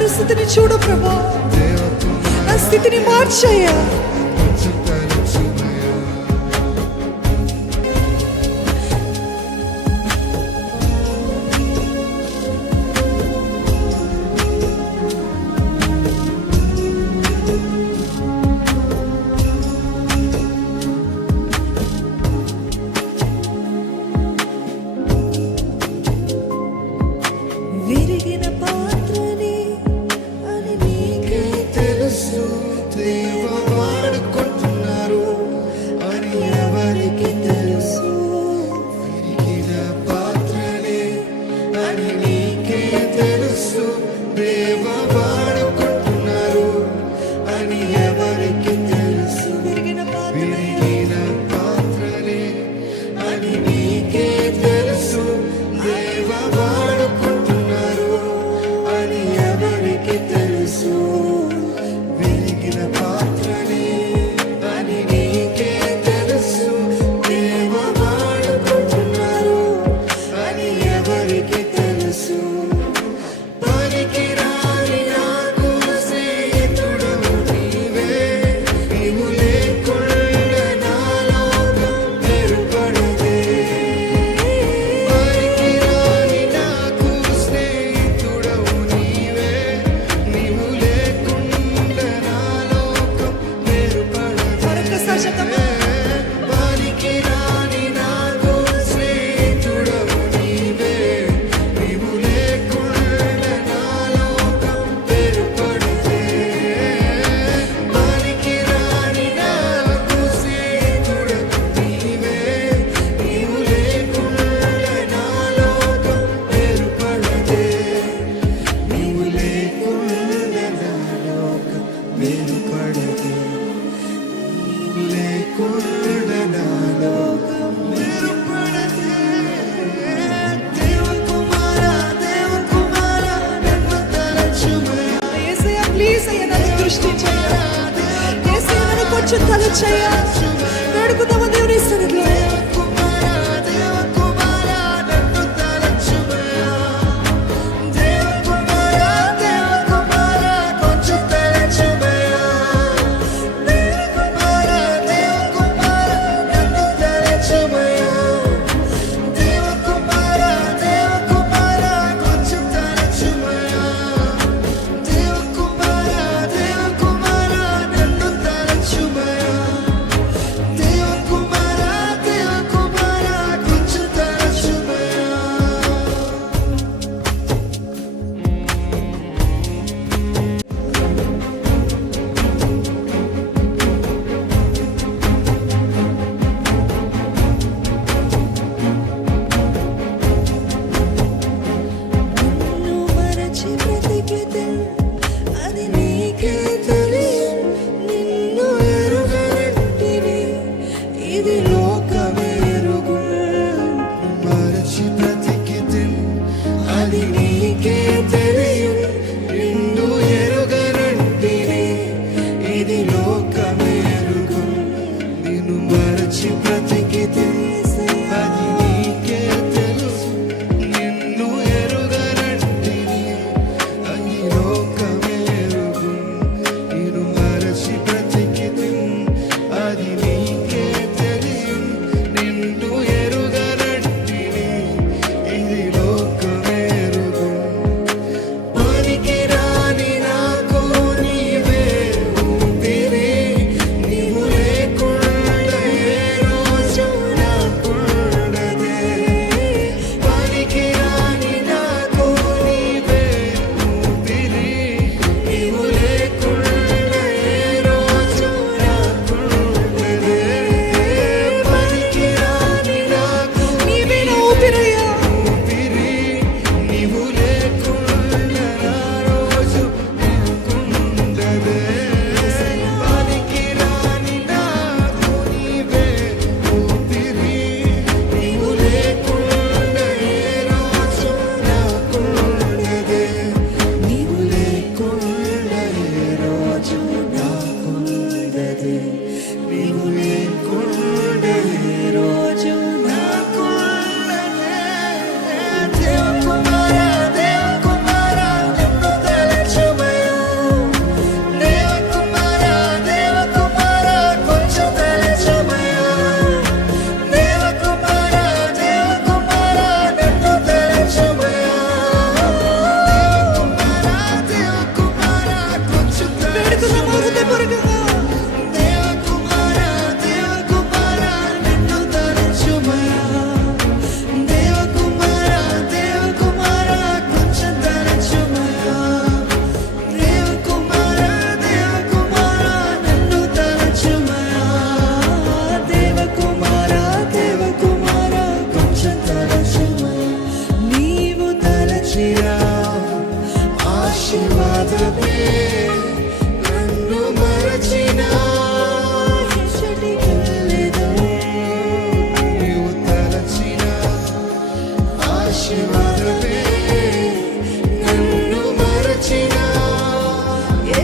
పరిస్థితిని చూడు ప్రభా, నా స్థితిని మార్చయ్యా. విరిగిన పాత్రని అని నీకే తెలుసు, దేవా వాడుకుంటున్నారు అని ఎవరికి తెలుసు. విరిగిన పాత్రని అని నీకే తెలుసు, దేవా వాడుకుంటున్నారు అని ఎవరికి తెలుసు. విరిగిన పాత్రని అని నీకే తెలుసు, దేవా వాడుకుంటున్నారు అని ఎవరికి తెలుసు. విరిగిన పాత్రని అని నీకే తెలుసు, దేవా వాడుకుంటున్నారు అని ఎవరికి తెలుసు. పనికిరాని నాకు స్నేహితుడవు నీవే, నీవు లేకుండా నా లోకం ఏర్పడదే. పనికిరాని నాకు స్నేహితుడవు నీవే, నీవు లేకుండా నా లోకం ఏర్పడదే. పనికిరాని నాకు స్నేహితుడవు నీవే, నీవు లేకుండా నా లోకం ఏర్పడదే. పనికిరాని నాకు స్నేహితుడవు నీవే, నీవు లేకుండా నా లోకం ఏర్పడదే. నీవు లేకుండా నా లోకం ఏర్పడదే. నీవు లేకుండా నా లోకం ఏర్పడదే. దేవకుమారా, దేవకుమారా, నన్ను తలచుమయ్యా. యేసయ్యా, ప్లీజ్ అయ్యా, నన్ను దృష్టించయ్యా. యేసయ్యా, నన్ను కొంచెం తలచయ్యా. వేడుకుందామా దేవుని సన్నిధిలో. దేవకుమారా, దేవకుమారా, నన్ను తలచుమయ్యా. దేవకుమారా, దేవకుమారా, కొంచెం తలచుమయ్యా. దేవకుమారా, దేవకుమారా, నన్ను తలచుమయ్యా. దేవకుమారా, దేవకుమారా, కొంచెం తలచుమయ్యా. దేవకుమారా, దేవకుమారా, నన్ను తలచుమయ్యా. దేవకుమారా, దేవకుమారా,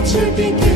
ఇచ్చటికి